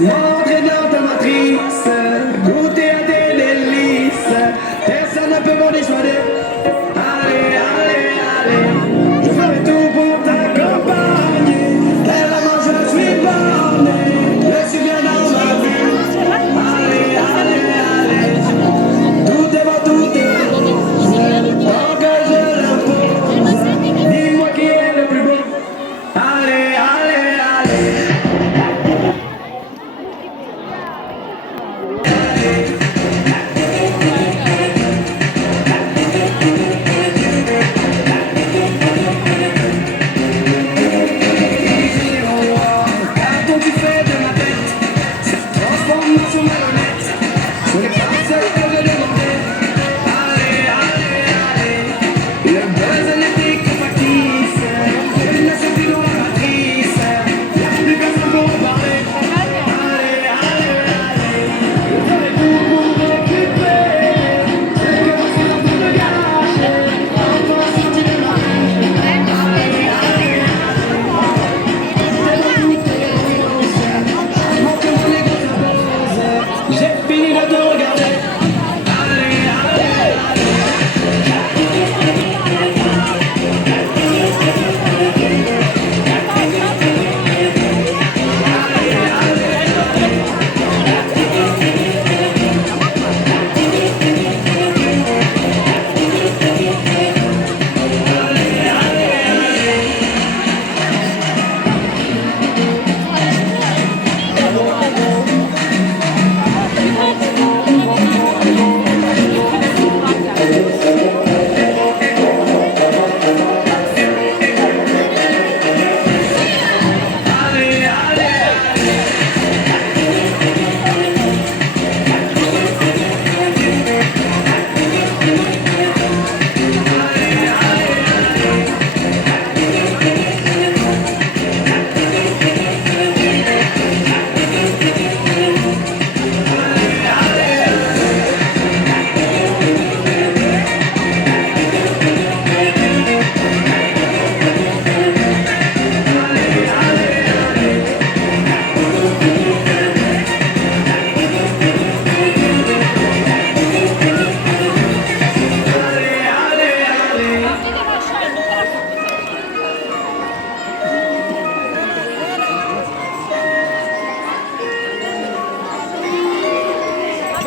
déesse, entrez dans ta matrice, goûtez à tes délices, personne ne peut m'en échapper.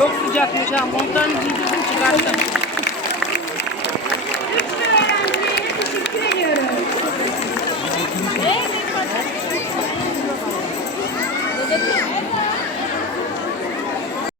Çok sıcakmış ha. Montanı giydirdim çıkarttım.